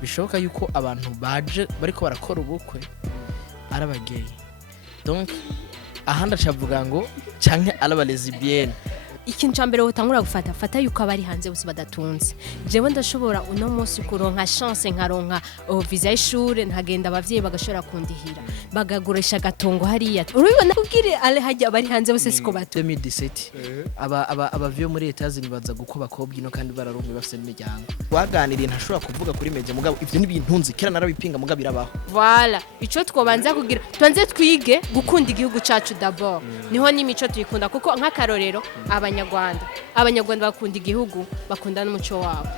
bishoboka yuko abantu baje bariko barakora ubukwe arabageye donc ahandi acavuga ngo canke araba lesbienne ikintu cyambere utangura fata yuko abari hanze bose badatunze jewe ndashobora uno munsi kuronka chance nkaronka visa y'ishure ntagenda abavyeyi bagashora kundihira bagagurisha gatongo hariya urubibona kubwire ale hajya abari hanze bose siko batu 2017 abavyo muri Etats-Unis baza gukoba kobyi no kandi bararumwe bafite n'imiryango waganiriye ntashobora kuvuga kuri meje mugabo ivyo nibintunzi kera narabipinga mugabo birabaho voilà ico twobanza kugira twanze twige gukunda igihugu cacu d'abord niho n'imico tuyikunda kuko nk'akarorero abanyarwanda bakunda igihugu bakunda n'umuco wabo.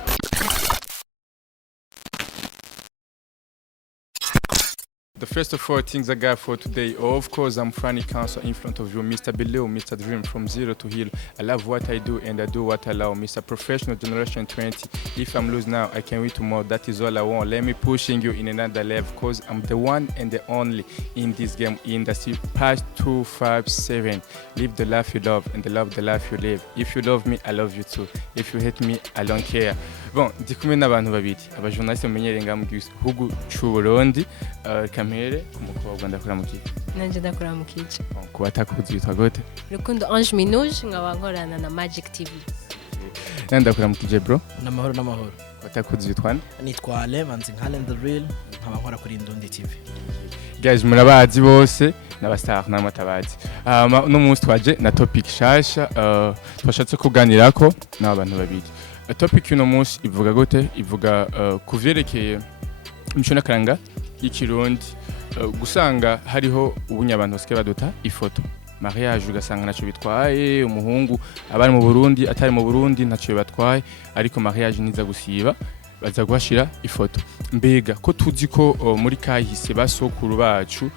The first of all things I got for today, of course, I'm Franny Council in front of you, Mr. Below, Mr. Dream from zero to hero. I love what I do and I do what I love. Mr. Professional Generation 20. If I'm lose now, I can win tomorrow. That is all I want. Let me pushing you in another level because I'm the one and the only in this game industry. Past 257. Live the life you love and love the life you live. If you love me, I love you too. If you hate me, I don't care. Bon, ndi kumwe n'abantu babiri abajournaliste mumenyereye nga mu gihugu cy'u Burundi kamere kumukobwa ndakora mu kici nanje ndakora mu kici ku batakuzi yitwa gute Rukundo Ange Minouche nkaba nkorana na Magic TV nande ndakora mu kije bro n'amahoro batakuzi yitwa nitwa Levanzi Halen the Real nkaba nkora kuri Ndundi TV guys murabazi bose n'abastar n'amatabazi no munsi twaje na topic shasha twashatse kuganirako n'abantu babiri topic uno munsi ivuga gute ivuga kuvyerekeye imico n'akaranga y'ikirundi gusanga hariho ubunyabantu basigaye baduta ifoto mariage ugasanga naco bitwaye umuhungu abari mu Burundi atari mu Burundi naco batwaye ariko mariage niza gusiba baza guhashira ifoto mbega ko tuzi ko muri kahise basokuru bacu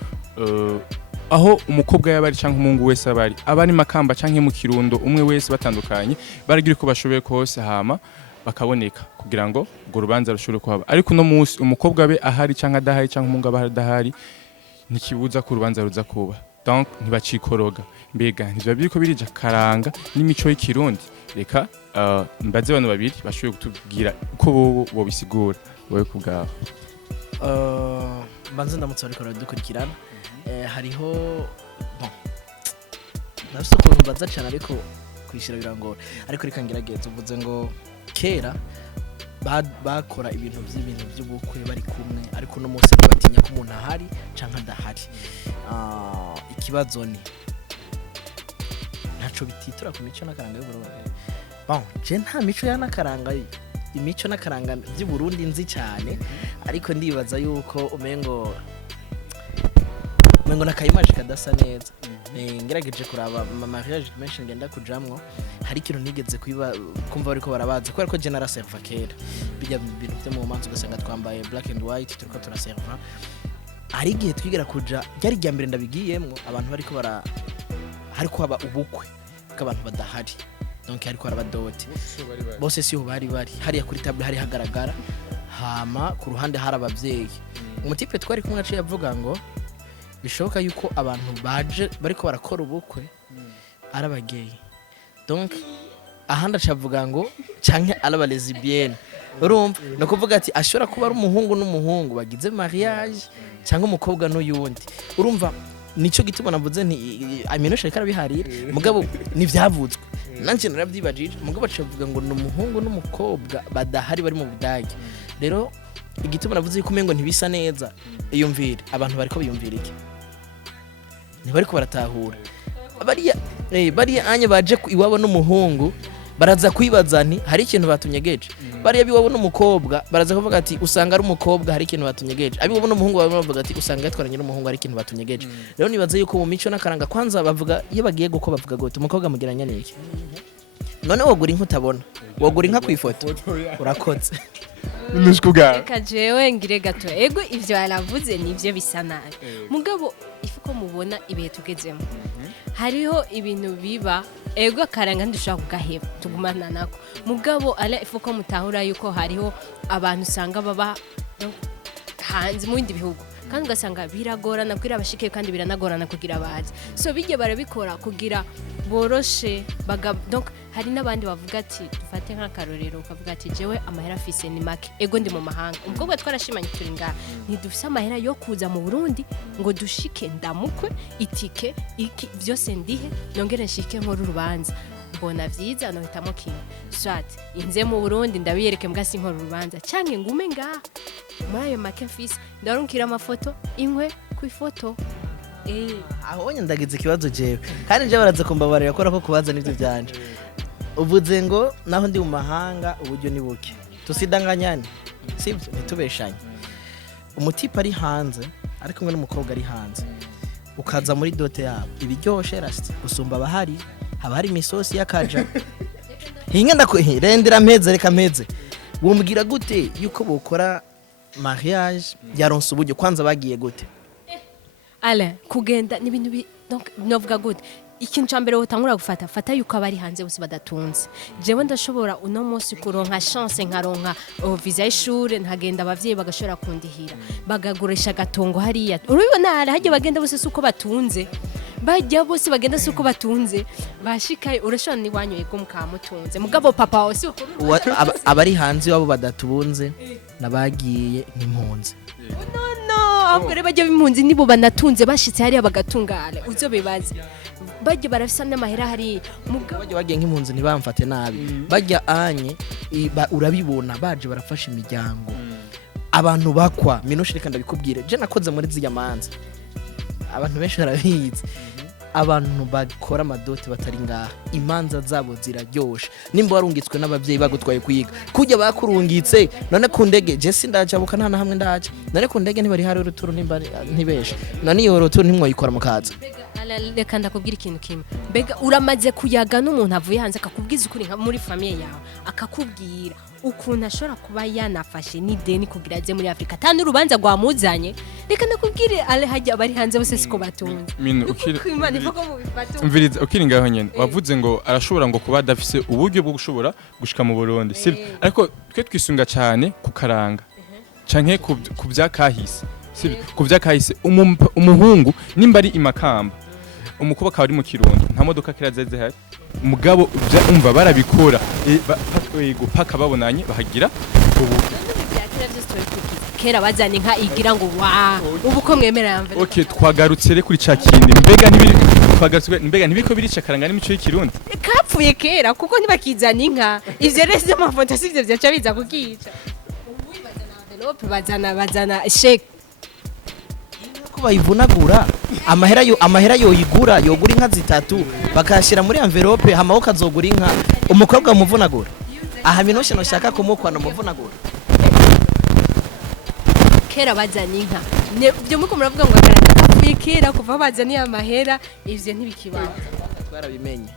aho umukobwa yabari canke umungu wese abari makamba canke mu kirundo umwe wese batandukanye baragira ko bashoboye kose hama bakaboneka kugira ngo ngo rubanza rushobore kuhaba ariko no munsi umukobwa be ahari canke adahari canke umungu abahari ntikibuza ko rubanza ruza kuba donc ntibacikoroga mbega ntivyo biriko birija karanga n'imico y'ikirundi reka mbaze abantu babiri bashoboye kutubwira uko bo bisigura wowe kubgaho mbanze ndamutse ariko dukurikirana hariho bon nafise ko mbaza cyane ariko kwishira birangora ariko reka ngerageze uvuze ngo kera bakora ibintu by'ubukwe bari kumwe ariko no munsi batinya ko umuntu ahari canka ndahari ikibazo ni ntaco bititura ku mico n'akaranga y'u Burundi bon je nta mico ya n'akaranga imico n'akaranga by'u Burundi nzi cyane ariko ndibaza yuko umengo nakayimaje kadasa neza ngerageje kuraba mariage menshi ngenda kujamwo hari ikintu nigeze kumva bariko barabaza kubera ko je naraserva kera bijya bintu byo mu manzu ugasanga twambaye black and white turiko turaserva ari igihe twigera kuja ryari rya mbere ndabigiyemwo abantu bariko hariko haba ubukwe bw'abantu badahari donc hariko harabadote bose si ho bari hari kuri table hari hagaragara hama ku ruhande hari abavyeyi umutipe twari kumwe aciye avuga ngo bishoboka yuko abantu baje bariko barakora ubukwe arabageye donc ahandi acavuga ngo canke araba lesbienne urumva no kuvuga ati ashobora kuba ari umuhungu n'umuhungu bagize mariage cyangwa umukobwa n'uyundi urumva nico gituma navuze nti aminosha reka biharira mugabo nivyavutswe nanje narabyibajije mugabo acavuga ngo n'umuhungu n'umukobwa badahari bari mu budage rero igituma navuze yuko umengo ntibisa neza iyumvire abantu bariko biyumvira iki ntibariko baratahura bariya anye baje iwabo n'umuhungu baraza kwibaza nti hari ikintu batunyegeje bariya biwabo n'umukobwa baraza kuvuga ati usanga ari umukobwa hari ikintu batunyegeje abiwabo n'umuhungu bavuga ati usanga yatwaranye n'umuhungu hari ikintu batunyegeje rero nibaza yuko mu mico n'akaranga kwanza bavuga iyo bagiye guko bavuga gute umukobwa mugiranya niki none wogura inka utabona wogura inka kwifoto urakotse reka jewe ngire gato ego ivyo yaravuze nivyo bisa nabi mugabo ifuko mubona ibihe tugezemo hariho ibintu biba ego akaranga ndushaka kugaheba tugumana nako mugabo ala ifuko mutahura yuko hariho abantu usanga baba hanze mu bindi bihugu kandi ugasanga biragorana kugira abashike kandi biranagorana kugira abaje so bijye barabikora kugira boroshe donc hari n'abandi bavuga ati dufate nk'akarorero ukavuga ati jewe amahera afise ni make ego ndi mu mahanga umukobwa twarashimanye turi ngaha ntidufise amahera yo kuza mu Burundi ngo dushike ndamukwe itike iki byose ndihe nongere nshike nkora urubanza mbona vyiza nohitamo kimwe swat inze mu Burundi ndabiyereke mbwa sinkora urubanza canke ngume ngaha muri ayo make mfise ndarunkira amafoto inkwe ku ifoto aho ndagize ikibazo jewe kandi nje baraza kumbabarira ko kubaza nivyo byanje uvuze ngo naho ndi mu mahanga uburyo ni buke tusidanganyane sibyo ntitubeshanye umutipe ari hanze ariko kumwe n'umukobwa ari hanze ukaza muri dote yabo ibiryoshe rasti gusumba abahari haba hari imisosi y'akaja hinga ndakurendera mpeze reka mpeze bumbwira gute yuko bokora mariage yaronse uburyo kwanza bagiye gute ale kugenda ni ibintu donc novuga gute ikintu cyambere wotangura gufata fata yuko abari hanze bose badatunze jewe ndashobora uno munsi kuronka chance nkaronka visa y'ishure ntagenda abavyeyi bagashobora kundihira bagagurisha gatongo hariya urubona hajye bagenda bose suko batunze bajya bose bagenda suko batunze bashikaye urashobora ni wanyo yego mukamutunze mugabo papa wose abari hanze wabo badatunze nabagiye n'impunzi abagore bajya b'impunzi nibo banatunze bashitse hariya bagatungana uzo bibaza bajya barafisa n'amahera hari mugabo bajya bagiye nk'impunzi ntibamfate nabi bajya anye urabibona baje barafasha imiryango abantu bakwa minoshirika ndabikubwire je nakoze muri ziya manza abantu benshi barabizi abantu bakora amadote batari ngaha imanza zabo ziraryoshe nimba warungitswe n'abavyeyi bagutwaye kwiga kujya bakurungitse none ku ndege je sindacabuka nta na hamwe ndaca none ku ndege ntibari hari uruturu nimba ntibeshe none iyo ruturu ntimwoyikora mukaza reka ndakubwira ikintu kimwe mbega uramaze kuyaga n'umuntu avuye hanze akakubwiza ukuri muri famille yawe akakubwira ukuntu ashobora kuba yanafashe n'ideni kugira aze muri Afrika kandi urubanza rwamuzanye reka ndakubwire ale hajya abari hanze bose siko batunze umviriza ukiri ngaho nyene wavuze ngo arashobora ngo kuba adafise uburyo bwo gushobora gushika mu Burundi sibyo ariko twe twisunga cyane ku karanga canke ku byakahise sibyo ku byakahise umuhungu nimba ari imakamba umukuba akaba ari mu Kirundo nta modoka kirazeze hari mugabo umva barabikora paka babonanye bahagira ubu kera bazana inka igira ngo wa ubu ko mwemera yamvira okay twagarutse re kuri cakindi mbega ntibiko birica karanga n'imico y'Ikirundi kapfuye kera kuko ntibakizana inka ivyo rese amafoto sivyo byaca biza kukica ubu bazana envelope bazana sheke ko bayivunagura amahera yoyigura yogura inka zitatu bakashira muri envelope hama ukazogura inka umukobwa muvunagura aha minoshe no shaka kumukwana muvunagura kera bazana inka byo muko muravuga ngo akaranga kera kuva bazaniye amahera ivyo ntibikibaho twarabimenye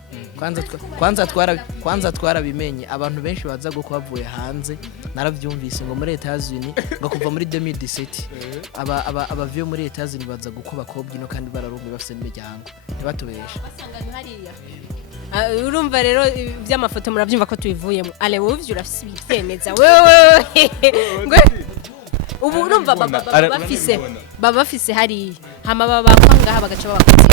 kwanza twarabimenye abantu benshi baza go kwavuye hanze naravyumvise ngo muri Etats-Unis ngo kuva muri 2017 abavyo muri Etats-Unis baza gukuba kobyino kandi bararumwe bafise n'imiryango ntibatubesha basangana hariya urumva rero by'amafoto muravyumva ko tuyivuyemo ale wowe urafise ibitemeza wewe ngo ubu urumva bafise hari hama babakwanga bagaca babakoze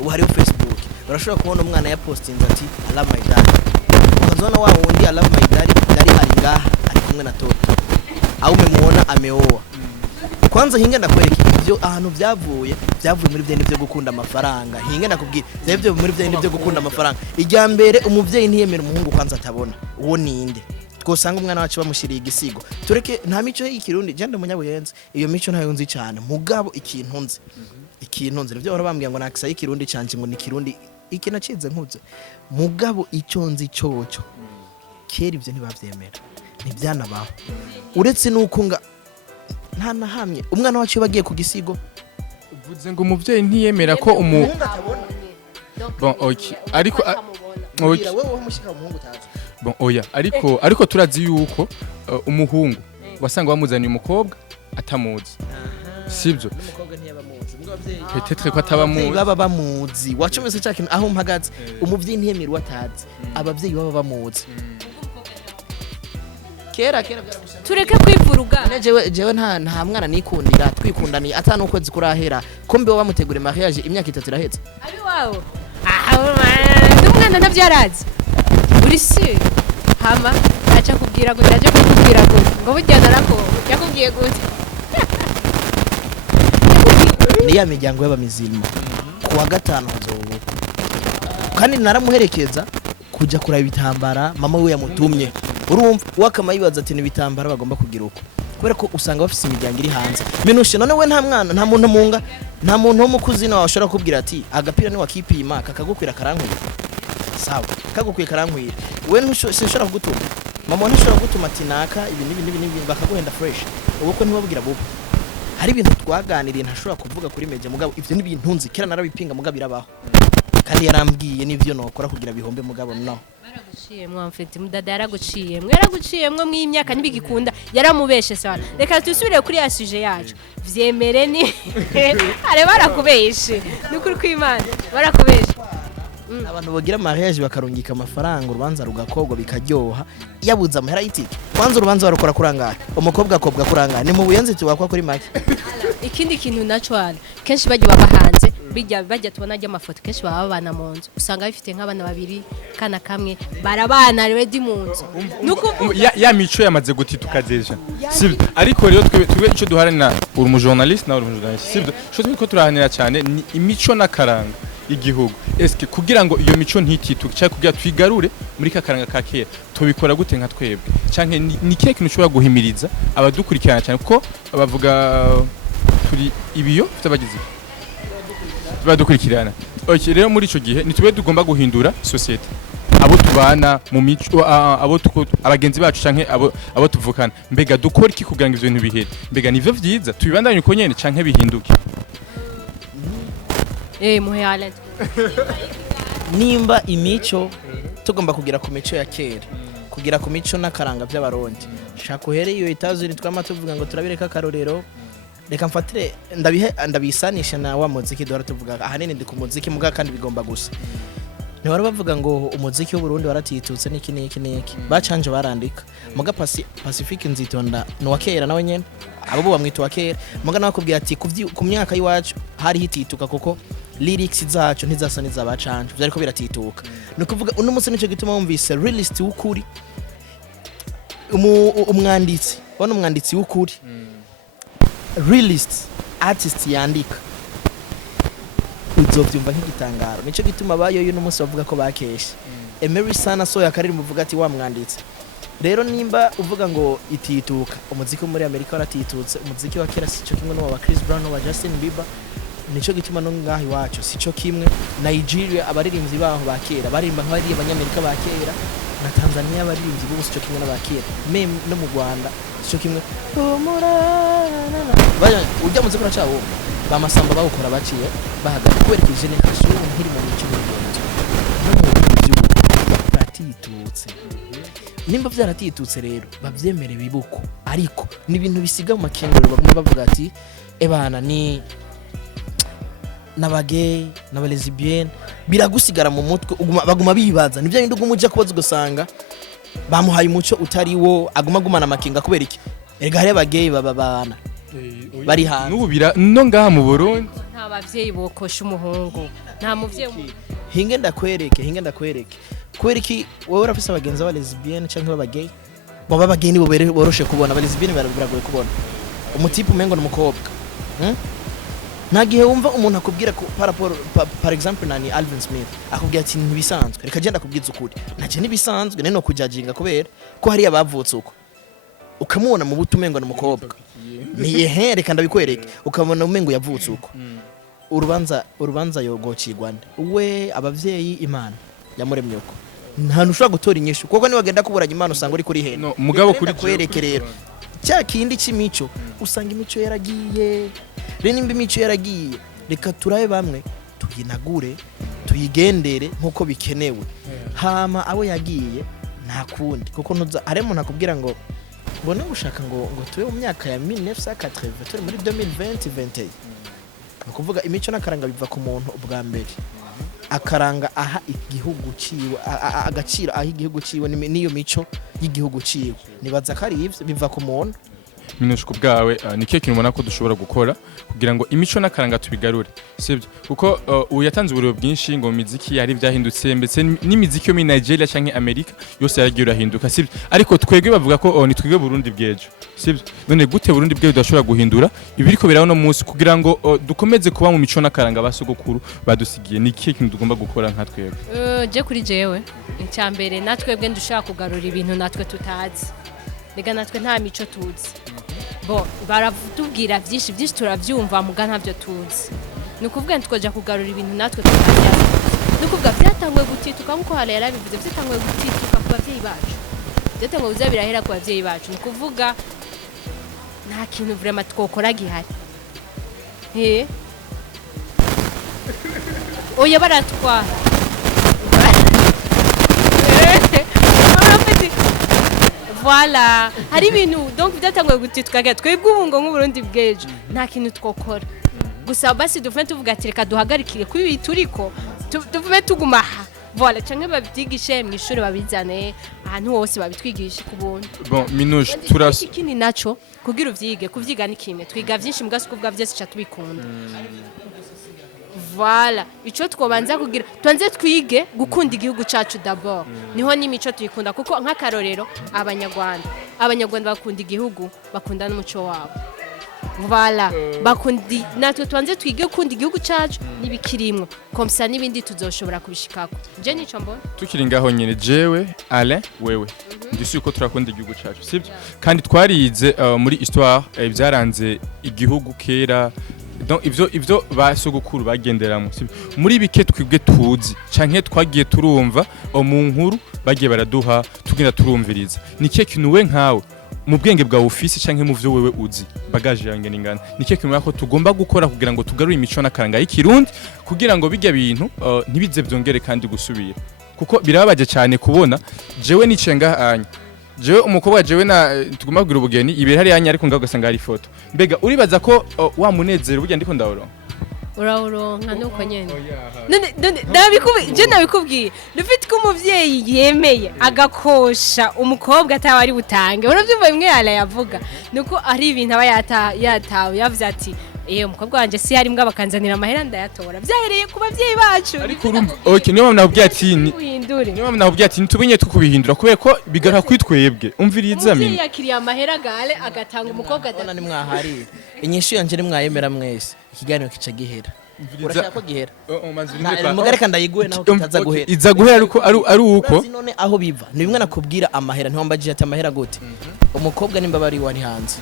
ubu hariho Facebook barashobora kubona umwana ya postinze ati I love my dad ukazona wa wundi I love my dad ari ngaha ari kumwe na toto au umemuona ameoa kwanza hinga ndakwereka ivyo ahantu byavuye muri byende byo gukunda amafaranga hinga ndakubwira byo muri byende byo gukunda amafaranga ijya mbere umuvyeyi ntiyemera umuhungu kwanza atabona uwo ninde twosanga umwana wacu bamushiriye igisigo tureke nta mico y'Ikirundi jende munyabuyenze iyo mico ntayo nzi cyane mugabo ikintu nzi nivyo barabambwiye ngo nakisa y'Ikirundi canje ngo ni Kirundi iki nacize nkuze mugabo icyo nzi cyoco kera ivyo ntibavyemera ntibyanabaho uretse nuko nga nta nahamye umwana wacu bagiye ku gisigo uvuze ngo umuvyeyi ntiyemera ko umuhungu atabona bon okay ariko okay wewe mushika umuhungu tazo bon oya ariko turazi yuko umuhungu wasanga bamuzaniye umukobwa atamuzi sibyo umukobwa ntiyabamuzi mugabyeyi peut-être ko atabamuzi baba bamuzi wacomese cyane aho mpagaze umuvyeyi ntiyemera watazi abavyeyi baba bamuzi kera tureke kwivuruga jewe nta mwana nikundira twikundaniye atanu ukwezi kurahera ko mbe bamutegura mariage imyaka 3 iraheze abi wawo n'umwana ntavyarazi uri si hama acha kubwira gute aje kubwira gute ngo burya narako yakubwiye gute ni ya miryango y'abamizima kuwa gatanu hazoba kandi naramuherekeza kujya kuraba ibitambara mama we yamutumye urumva wakama yibaza ati n'ibitambara bagomba kugira uko kubera ko usanga bafise imiryango iri hanze minushe none we nta mwana nta muntu munga nta muntu w'umukuzina wawe ashobora kubwira ati agapira ni wakipima kakagukwira karankwira sawa kagukwiye karankwira we ntushobora kugutuma mama ntashobora kugutuma ati naka ibi bakaguhenda fresh ubwo ntibabwira bubu hari ibintu twaganiriye ntashobora kuvuga kuri meje mugabo ivyo n'ibintunzi kera narabipinga mugabo birabaho kandi yarambwiye n'ivyo nokora kugira bihombe mugabo no baraguciye mwamfite mudada yaraguciye mwaraguciyemwe mw'imyaka nibigikunda yaramubeshe sana reka tusubire kuri ya suje yacu vyemere ni are barakubeshe n'ukuri kw'Imana barakubeshe abantu bagira mariage bakarungika amafaranga urubanza rugakogwa bikaryoha yabuza amahera y'itike kwanza urubanza barukora kurangara umukobwa akobwa kurangara ni mu buyenzi tubakwa kuri make ikindi kintu natural kenshi bajye babahanze bajya tubona ajya amafoto kenshi baba babana mu nzu usanga bifite nk'abana babiri kana kamwe barabana ready mu nzu ya mico yamaze gutituka deja sibyo ariko rero twe ico duharanira uri mu journalist na uri mu journalist sibyo cyo twiko turahanira cyane ni imico n'akaranga igihugu eske kugira ngo iyo mico ntitituke cyangwa kugira twigarure muri kakaranga ka kera tubikora gute nka twebwe canke ni kihe kintu ushobora guhimiriza abadukurikirana cyane kuko abavuga turi ibiyo tutabagize badukurikirana okay rero muri ico gihe nitwe tugomba guhindura societe abo tubana mu mico abagenzi bacu canke abo tuvukana mbega dukora iki kugira ngo ivyo bintu bihere mbega nivyo vyiza tubibandanye uko nyene canke bihinduke muheyale nimba imico tugomba kugira ku mico ya kera kugira ku mico n'akaranga by'abarundi shaka uhereye iyo itazuri twama tuvuga ngo turabireka akarorero reka mfatire ndabisanisha na wa muziki duhora tuvuga ahanini ndi ku muziki muga kandi bigomba gusa ntibara bavuga ngo umuziki w'Uburundi waratitutse n'iki bacanje barandika muga Pacifique Nzitonda no wakera nawe nyene abo bamwita wakera muga nakubwiye ati ku myaka yiwacu hari hitituka kuko lyrics zacu ntizasa n'izabacanje byariko biratituka no kuvuga uno munsi nico gituma wumvise realist w'ukuri umwanditsi w'ukuri realist artist yandika uzovyumva nk'igitangaro nico gituma bayo uno munsi bavuga ko bakeshe Emery sana so yakaririmba uvuga ati wa mwanditsi rero nimba uvuga ngo itituka umuziki muri Amerika waratitutse umuziki wa kera sico kimwe no wa Chris Brown no wa Justin Bieber nico gituma no ngahi wacu sico kimwe Nigeria abaririmbyi baho bakera barimba nk'abari abanyamerika bakera na Tanzania abaririmbyi bose sico kimwe n'abakera meme no mu Rwanda sico kimwe baya ujya muze kora cyawo bamasamba bawukora baciye bahagaze kwerekeje ne kasuru nkiri mu mico y'Uburundi no mu by'ubu batitutse nimba vyaratitutse rero bavyemere bibuko ariko ni ibintu bisiga mu makengero baguma bavuga ati ebana ni nabagay n'abalesbienne biragusigara mu mutwe baguma bibaza nivyo yindi ugumuja kubaza ugasanga bamuhaye umuco utari wo agumana amakenga kubera iki erega hari abagay babana bari hanze n'ubira no ngaha mu Burundi nta bavyeyi bokosha umuhungu nta muvyeyi hinge ndakwereke kubera iki wowe urafise abagenzi b'abalesbienne canke b'abagay baba bagay nibo boroshe kubona abalesbienne baragoye kubona umutipe umengo n'umukobwa nagihe wumva umuntu akubwira ko par exemple nani Alvin Smith akubwira ati ntibisanzwe reka genda kubwiza ukuri naje nibisanzwe nene no kujajinga kubera ko hari abavutse uko ukamubona mu butumengo n'umukobwa ni reka ndabikwereke ukamubona umengo yavutse uko urubanza yogocirwa nde we abavyeyi Imana yamuremye uko nta nushobora gutora inyishu kuko ni wagenda kuburanya Imana usanga uri kuri hene no mugabo kuri kwereke rero cya kindi c'imico usanga imico yaragiye rero nimba imico yaragiye reka turabe bamwe tuyinagure tuyigendere nkuko bikenewe hama abo yagiye nta kundi kuko harimo nakubwira ngo mbone gushaka ngo tuwe mu myaka ya 1980 turi muri 2020 nukuvuga imico n'akaranga biva ku muntu ubwa mbere akaranga aha igihugu ciwe agaciro aha igihugu ciwe niyo mico y'igihugu ciwe nibaza kari ivyo biva ku muntu Minushe kubwawe ni kihe kintu ubona ko dushobora gukora kugira ngo imico n'akaranga tubigarure sibyo kuko ubu yatanze uburyo bwinshi ngo muziki yari byahindutse mbese n'imiziki yo muri Nigeria canke America yose yaragiye irahinduka sibyo ariko twebwe bavuga ko ni twebwe Burundi bwejo sibyo none gute Burundi bwejo dashobora guhindura ibiriko biraho no munsi kugira ngo dukomeze kuba mu mico n'akaranga basogokuru badusigiye ni kihe kintu tugomba gukora nka twebwe je kuri jewe icyambere natwebwe ndushaka kugarura ibintu natwe tutazi Lega natwe nta mico tuzi bo baratubwira byinshi turavyumva muga ntavyo tuzi nukuvuga ntikoja kugarura ibintu natwe tutazi nukuvuga byatangwe gutituka nkuko hala yarabivuze byatangwe gutituka ku bavyeyi bacu byatangwe uza birahera ku bavyeyi bacu nukuvuga nta kintu vraiment twokora gihari oya baratwara Voilà, hari ibintu donc byatangwe gutitwa twebwe ubungo nk'uburundi bwejo nta kintu twokora gusa basi dufite tuvuga ati reka duhagarikire kuri ibi turiko tuvume tugumaha voilà canke babyigishe mu ishuri babizane ahantu hose babitwigisha ku buntu bon Minushe turasa ikindi naco kugira uvyige kuvyiga ni kimwe twiga byinshi mbwa kuvuga byose cha tubikunda Voilà, ico twobanza kugira twanze twige gukunda igihugu cacu d'abord. Niho n'imico tuyikunda kuko nk'akarorero abanyarwanda bakunda igihugu bakunda n'umuco wabo. Voilà, bakundi natwe twanze twige gukunda igihugu cacu nibikirimwo. Komsa nibindi tuzoshobora kubishikako. Je nico mbona. Tukiri ngaho nyene jewe Alain wewe. Ndisi uko turakunda igihugu cacu sibyo kandi twarize muri histoire byaranze igihugu kera donc ivyo basogokuru bagenderamo muri bike twibwe tuzi canke twagiye turumva mu nkuru bagiye baraduha tugenda turumviriza ni kihe kintu we nkawe mu bwenge bwa ofisi canke mu vyo wewe uzi bagaje yange ningana ni kihe kintu yako tugomba gukora kugira ngo tugarure imico n'akaranga y'ikirundi kugira ngo bijya bintu ntibize byongere kandi gusubira kuko birababaje cyane kubona jewe nicenga anya jewe umukobwa jewe na tugomba kugira ubugeni ibere hari yanya ariko ngagasanga hari ifoto mbega uribaza ko wa munezero burya ndiko ndawuro uraronka nuko nyene nabikubwiye dufite ko umuvyeyi yemeye agakosha umukobwa atawari butange uravyumva bimwe yala yavuga nuko ari ibintu aba yatawe yavuze ati umukobwa wanje si hari mbwa bakanzanira amahera ndayatora byahereye ku bavyeyi bacu ariko urumva okay niyo mpamvu nabwiye ati ntitubinye tukubihindura kubera ko bigaruka kwitwebwe umviriza mimi yakiriye amahera gale agatanga umukobwa adana ni mwahari inyishu yanje ni mwayemera mwese ikiganiro kica gihera urashaka ko gihera mugareka ndayiguhe naho kitaza guhera iza guhera ariko ari uko none aho biva ni bimwe nakubwira amahera ntiwambagije ati amahera gute umukobwa nimba bari wari hanze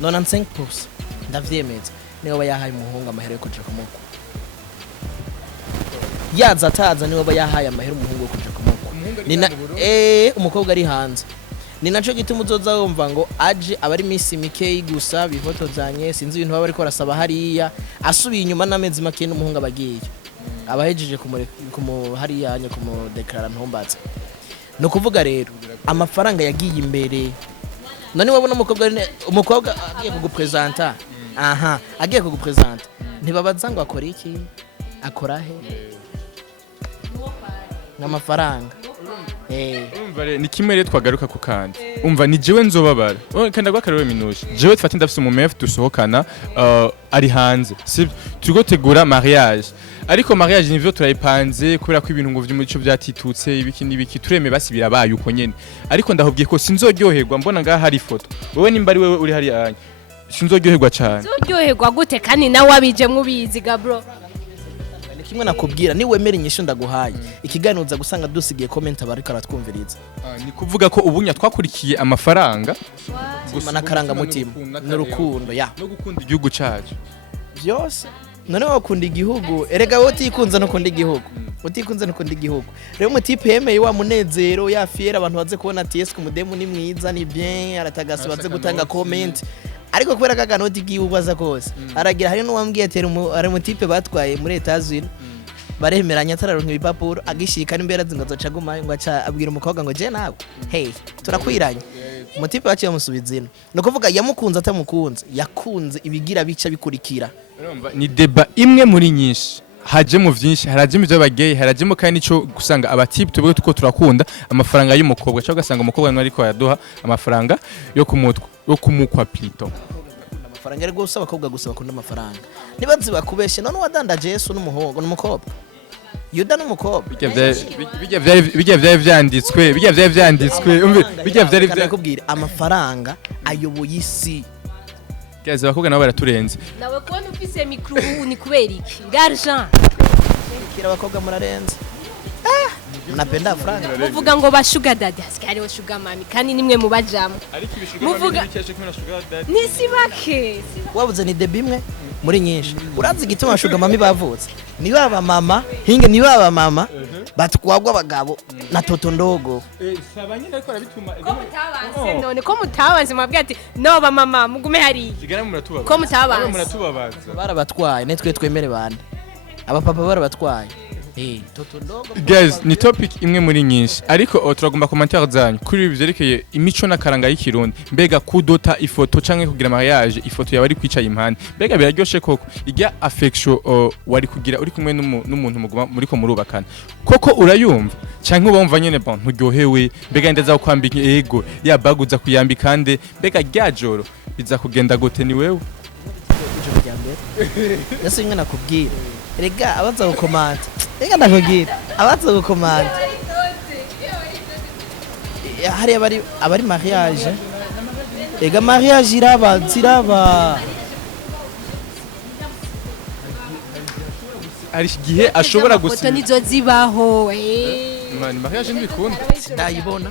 none 5% ndavyemeza niyo bayahaye umuhungu amahera yo kuja kumukwa yaza ataza niyo bayahaye amahera umuhungu yo kuja kumukwa nina umukobwa ari hanze ni naco gituma uzoza wumva ngo aje abari minsi mikeyi gusa bifotozanye sinzi ibintu baba ariko arasaba hariya asubiye inyuma n'amezi make n'umuhungu abagiye abahejeje hariya anye kumudeklara ntumbatse no kuvuga rero amafaranga yagiye imbere none wabona umukobwa agiye kugupresenta agiye kugupresenta ntibabaza ngo akora iki akora he n'amafaranga umva ni kimwe rero twagaruka ku kandi umva ni jewe nzobabara kandi agwakarero Minushe jewe twafite ndafise umumef dusohokana ari hanze sibyo tugotegura mariage ariko mariage nivyo turayipanze kubera ko ibintu ngo vy'umuco byatitutse ibiki tureme basibira baye uko nyene ariko ndahobwiye ko sinzoryoherwa mbona ngaha hari ifoto wowe nimba ari wewe uri hari anya sinzoryoherwa cyane sinzoryoherwa gute kandi nawe abije mubizi gabro kimwe nakubwira ni wemera inyishu ndaguhaye ikiganiro uza gusanga dusigiye comment abariko aratwumviriza ni kuvuga ko ubunya twakurikiye amafaranga gusa nakaranga mutima n'urukundo no gukunda igihugu cyacu byose none wakunda igihugu erega wowe utikunze no kunda igihugu rero mutipe yemeye wa munezero ya fiera abantu baze kubona ati yesu kumudemu ni mwiza ni bien aratagasi baze gutanga comment ariko kubera kaganoti gihugu aza kose aragira hari n'uwambwiye ati ari mutipe batwaye muri Etazini baremeranya atararonka ibipapuro agishika n'imbere zingazoca guma ngo aca abwira umukobwa ngo je nawe hey turakwiranye mutipe baciye musubizina no kuvuga yamukunze atamukunze yakunze ibigira bica bikurikira ni deba imwe muri nyinshi hajemo vyinshi harajemo by'abagay harajemo kandi nico gusanga abatipe tubwe tuko turakunda amafaranga y'umukobwa cyo gasanga umukobwa nari ko yaduha amafaranga yo kumutwa wo kumukwa plito amafaranga ari gusa abakobwa gusa bakunda amafaranga nibazi bakubeshe none wadandaje Yesu n'umuhungu n'umukobwa Yuda n'umukobwa bijya vyari vyanditswe bijya vyari kubwira amafaranga ayoboye isi kaze bakobwa nabo baraturenze nawe kubona ufise micro ni kubera iki l'argent kira abakobwa murarenze mnapenda franga muvuga ngo bashuga dada sikari wo shuga mami kandi nimwe mubajamo muvuga nisibake wabuze ni debi imwe muri nyinshi urazi gituma shuga mami bavutse ni baba mama hinge ni baba mama batwagwa abagabo na toto ndogo sabanye ariko arabituma ko mutabanze none ko mutabanze mabwe ati no ba mama mugume hari kigana muratubabaza ko mutabanze muratubabaza barabatwaye netwe twemere bande aba papa barabatwaye toto ndogo guys ni topic imwe muri nyinshi ariko turagomba commentaire zanyu kuri ibi byerekeye imico n'akaranga y'ikirundi mbega kudota ifoto canke kugira mariage ifoto yawe ari kwica impande mbega biraryoshe koko ijya affection wari kugira uri kumwe n'umuntu muguma muriko murubakana koko urayumva canke ubumva nyene bon nturyohewe mbega ndaza kwambika ego ya baguza kuyambika ande mbega ryajoro biza kugenda gote ni wewe ijoro rya mbere yase ingana kubwira rega abaza gukomanda rega ndakubwira abaza gukomanda hari abari mariage rega mariage ziraba ari gihe ashobora gusa nizo zibaho mariage ntibikunda ndayibona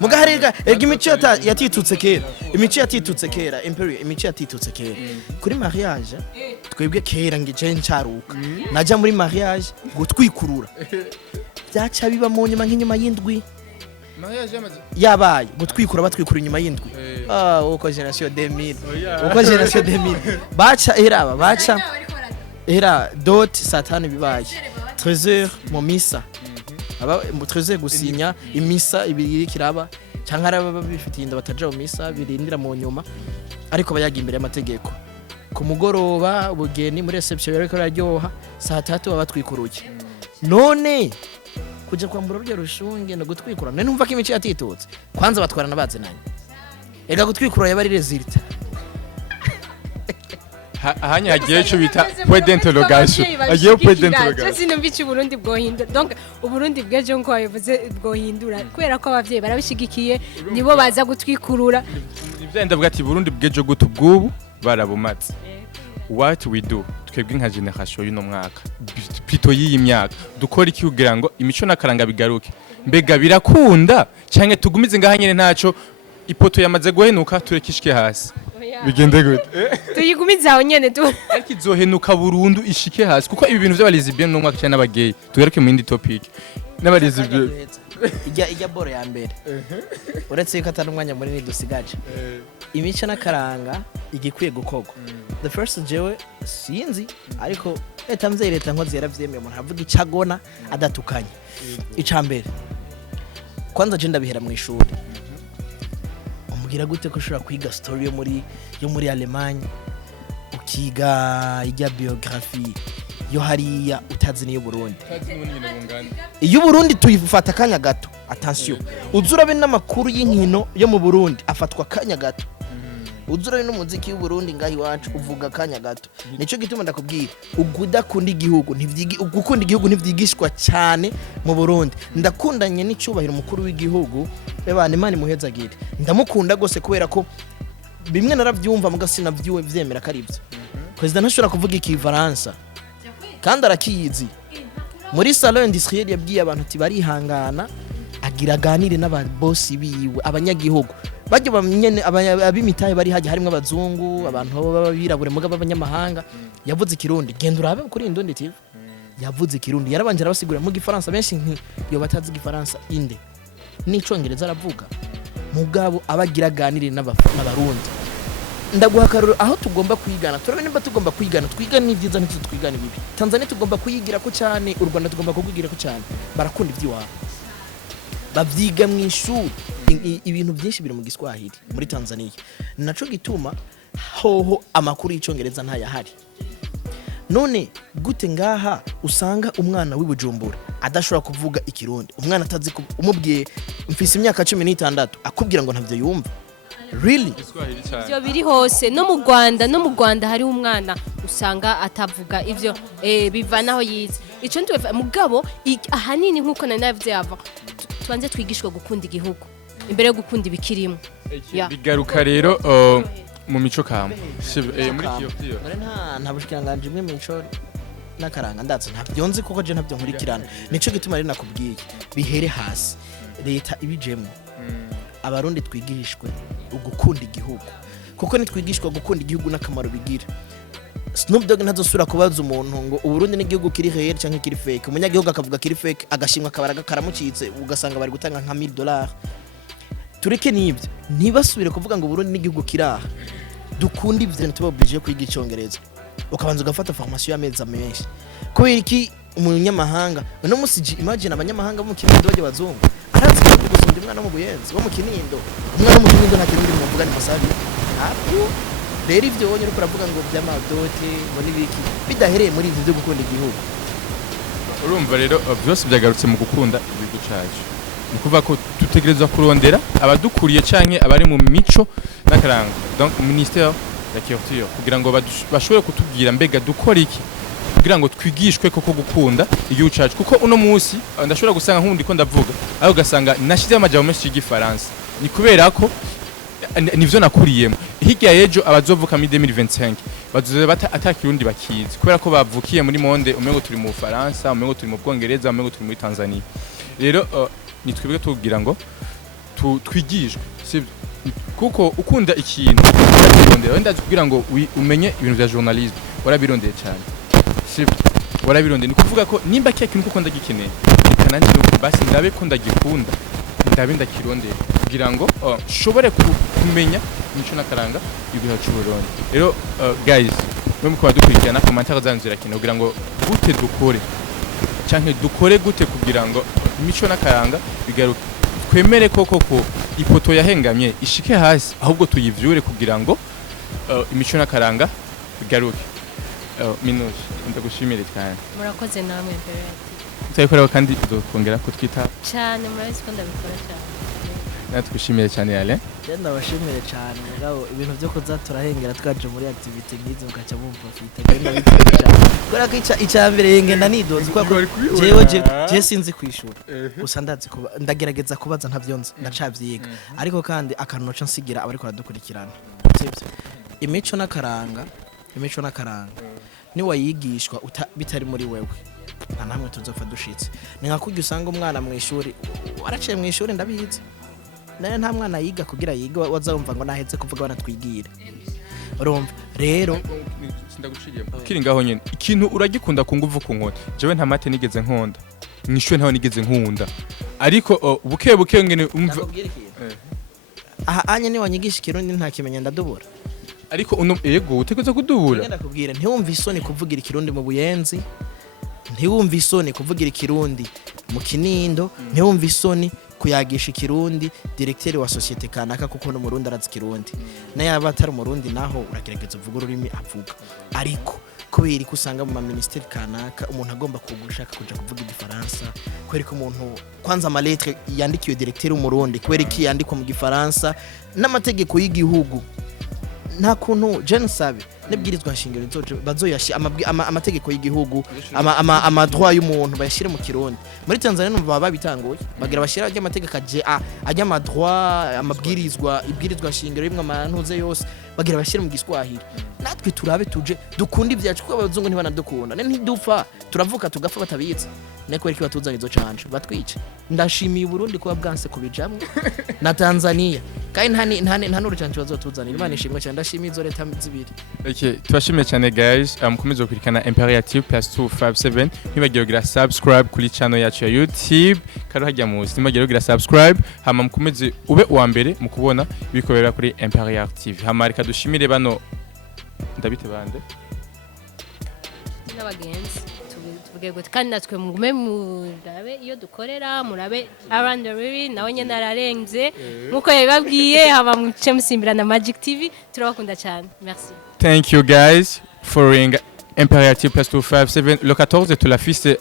muga harega imico yatitutse kera imico yatitutse kera kuri mariage twebwe kera ngije ncaruka naja muri mariage gutwikurura byaca biba mu nyuma nk'inyuma y'indwi mariage yamaze yabaye gutwikura batwikura inyuma y'indwi uko generation 2000 baca era dot satani bibaye 13h mu misa aba mutreze gusinya imisa ibiri kiraba cyangwa araba bifitiye inda bataja mu misa birindira mu nyuma ariko bayaga imbere y'amategeko ku mugoroba ubugeni muri reception yariko raryoha saa 3 baba twikuruye none kuja kwambura uryo rushunge no gutwikura none numva ko imico yatitutse kwanza batwarana bazenanye ega gutwikura yaba ari resulta ahanya hagiye cyo bita point d'interrogation agiye point d'interrogation sinumbici Burundi bwohindura donc uburundi bweje nko yavuze bwohindura kwera ko abavyeyi barabishigikiye nibo baza gutwikurura ivyo ndavuga ati Burundi bweje gutu bwubu barabumatse what we do twebwe nka generation y'uno mwaka pito y'iyi myaka dukora iki kugira ngo imico n'akaranga bigaruke mbega birakunda canke tugumize ngahanyene ntaco ipoto yamaze guhenuka turekishike hasi bigende gute tuyigumiza aho nyene tu ariko izohenuka burundu ishike hasi kuko ibi bintu by'abalizibien no mwaka cyane n'abagay tugaruke mu indi topic n'abalizibien ijya boro ya mbere uretse yuko atari umwanya munini dusigaje imico n'akaranga igikwiye gukogwa the first jewe sinzi ariko leta mvye leta nkozi yaravyemeye umuntu avuga icagona adatukanye icambere kwanza je ndabihera mu ishuri umbwira gute ko ushobora kwiga story yo muri Allemagne ukiga ijya biography yo hariya utazi niyo Burundi iyo Burundi tuyifata kanya gato attention uzurabe n'amakuru y'inkino yo mu Burundi afatwa kanya gato uzurabe n'umuziki w'u Burundi ngahi wacu uvuga kanya gato nico gituma ndakubwira ugudakunda igihugu ugukunda igihugu ntivyigishwa cyane mu Burundi ndakundanye n'icyubahiro umukuru w'igihugu bebane Imana muhezagire ndamukunda gose kubera ko bimwe naravyumva mugasina vyemera karibyo president ntashobora kuvuga ikifaransa kandi arakiyizi muri salon industrielle yabwiye abantu ati barihangana agira ganire n'ababosi biwe abanyagihugu bajye bamenye abimitaye bari haje harimo abazungu abantu babirabure mugaba abanyamahanga yavuze ikirundi genda urabe kuri Indundi TV yavuze ikirundi yarabanje arabasigura mu gifaransa benshi yo batazi igifaransa inde n'icongereza aravuga mugabo abagira ganire n'abarundi ndaguhakarura aho tugomba kwigana turabe nimba tugomba kwigana twigana n'ivyiza n'ivyo twigana bibi Tanzania tugomba kuyigira ko cyane u Rwanda tugomba kuyigira ko cyane barakunda ivy'iwabo bavyiga mu ishuri ibintu byinshi biri mu Giswahili muri Tanzania naco gituma hoho amakuru y'icongereza ntayahari none gute ngaha usanga umwana w'ibujumbura adashobora kuvuga ikirundi umwana atazi umubwiye mfise imyaka 16 akubwira ngo ntavyo yumva really ivyo biri hose no mu Rwanda hari umwana usanga atavuga ivyo bivanaho yize ico ntwe mugabo ahanini nkuko nanavuze yava tubanze twigishwa gukunda igihugu imbere yo gukunda ibikirimo bigaruka rero mu mico kama muri kiyo nta bushikiranganje imwe mico n'akaranga ndatse ntabyo nzi kuko je ntabyo nkurikirana nico gituma ari nakubwiye bihere hasi leta ibijemwe abarundi twigishwe ugukunda igihugu kuko nitwigishwa gukunda igihugu n'akamaro bigira Snoop Dogg ntazosura kubaza umuntu ngo uburundi n'igihugu kiri real cyangwa kiri fake umunyagihugu akavuga kiri fake agashimwa kabaraga karamucitse ugasanga bari gutanga nka $1000 tureke nibyo ntibasubire kuvuga ngo uburundi n'igihugu kiraha dukunda ivyo tuba bije kwiga icyongereza ukabanza ugafata formation y'amezi menshi kubera iki umunyamahanga no musiji imagine abanyamahanga bo mu Kinindo baje bazungu arazi ko gusunda umwana mu Buyenzi bo mu Kinindo umwana mu Kinindo nta kintu mu mvuga ni masabi rero ivyo wonye uriko uravuga ngo by'amadote ngo nibiki bidahereye muri ivyo byo gukunda igihugu urumva rero byose byagarutse mu gukunda igihugu cyacu ni kuvuga ko dutegerezwa kurondera abadukuriye canke abari mu mico n'akaranga donc ministère la culture kugira ngo bashobore kutubwira mbega dukora iki kugira ngo twigishwe koko gukunda igihugu cyacu kuko uno munsi ndashobora gusanga nk'undi ko ndavuga aho ugasanga nashize amajambo menshi y'igifaransa ni kubera ko nivyo nakuriyemo hirya yejo abazovuka muri 2025 bazoze atakirundi bakizi kubera ko bavukiye muri monde umengo turi mu Faransa umengo turi mu Bwongereza umengo turi muri Tanzania rero nitwebwe tugira ngo twigishwe kuko ukunda ikintu urabirondera wenda kugira ngo umenye ibintu bya journalisme warabirondeye cyane warabirondeye ni kuvuga ko nimba kiya kintu kuko ndagikeneye kananje nuko basi ndabe ko ndagikunda ndabe ndakirondeye kugira ngo shobore kumenya imico n'akaranga igihugu cy'u Burundi rero guys mwe muko badukurikirana commentaire zanzira kino kugira ngo gute dukore canke dukore gute kugira ngo imico n'akaranga bigaruke twemere koko ko ifoto yahengamye ishike hasi ahubwo tuyivyure kugira ngo imico n'akaranga bigaruke minus ndagushimire cyane murakoze namwe mbere tayikoreho kandi dukongera kutwita cyane murabizi ko ndabikora cyane natwishimiye cyane yale Genda bashimire cyane mugabo ibintu byo kuza turahengera twaje muri activity ngizo mukaca mu profit genda bitse cyane kora ko icyambere yengenda nidoze kwa je sinzi kwishura gusa ndazi kuba ndagerageza kubaza ntavyonze ndacavyiga ariko kandi akantu cyo nsigira abari ko radukurikirana sibyo imico n'akaranga ni wayigishwa bitari muri wewe nta namwe tuzopfa dushitse ni nka kujya usanga umwana mu ishuri waraciye mu ishuri ndabizi nayo nta mwana yiga kugira yiga wazumva ngo nahetse kuvuga banatwigira urumva rero sindaguciye kiri ngaho nyene ikintu uragikunda ku nguvu ku nkota jewe nta mate nigeze nkonda mwishwe ntaho nigeze nkunda ariko buke ngene umva aha anye ni wanyigisha ikirundi nta kimenya ndadubura ariko uno yego utekoza kudubura ngenda kubwira ntiwumva isoni kuvugira ikirundi mu Buyenzi ntiwumva isoni kuvugira ikirundi mu Kinindo ntiwumva isoni kuyagisha ikirundi directeur wa societe kanaka kuko no murundi arazi kirundi na yaba atari umurundi naho uragerageza uvuga ururimi avuga ariko kubera ko usanga mu ministeri kanaka umuntu agomba kugushaka kuja kuvuga igifaransa kubera ko umuntu kwanza ama lettre yandikiwe directeur umurundi kubera ko yandikwa mu gifaransa n'amategeko y'igihugu nta kuntu Jean Sabe nebwirizwa shingiro nzoje bazoyashi amategeko y'igihugu ama droit y'umuntu bayashire mu kirundi muri Tanzania numva babitanguye bagira bashira ajya amategeko ajya ama droit ibwirizwa shingiro rimwe amantuze yose bagira bashire mu Giswahili natwe turabe tuje dukunda ivyacu kuko abazungu ntibanadukunda ntidupfa turavuka tugafa batabizi neko ariko batuzanye zo canje batwice ndashimiye Burundi kuba bwanse kubijamwe na Tanzania kandi nta n'urucanje bazotuzanira Imana ishimwe cyane ndashimiye izo leta zibiri okay tubashimiye cyane guys mukomeze gukurikirana Imperative +257 ntibagiye kugira subscribe kuri channel yacu ya YouTube karo hajya mu ntibagiye kugira subscribe hama mukomeze ube uwa mbere mu kubona ibikorera kuri Imperative hama reka dushimire bano ndabite bande n'abagenzi kandi natwe mugume murabe iyo dukorera murabe abandi babi nawe nyene ararenze nkuko yababwiye haba muce musimbira na Magic TV turabakunda cyane merci thank you guys for Imperative +257 le 14 tu la fiste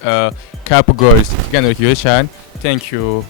Cap Goals kiganiro kiyo cyane thank you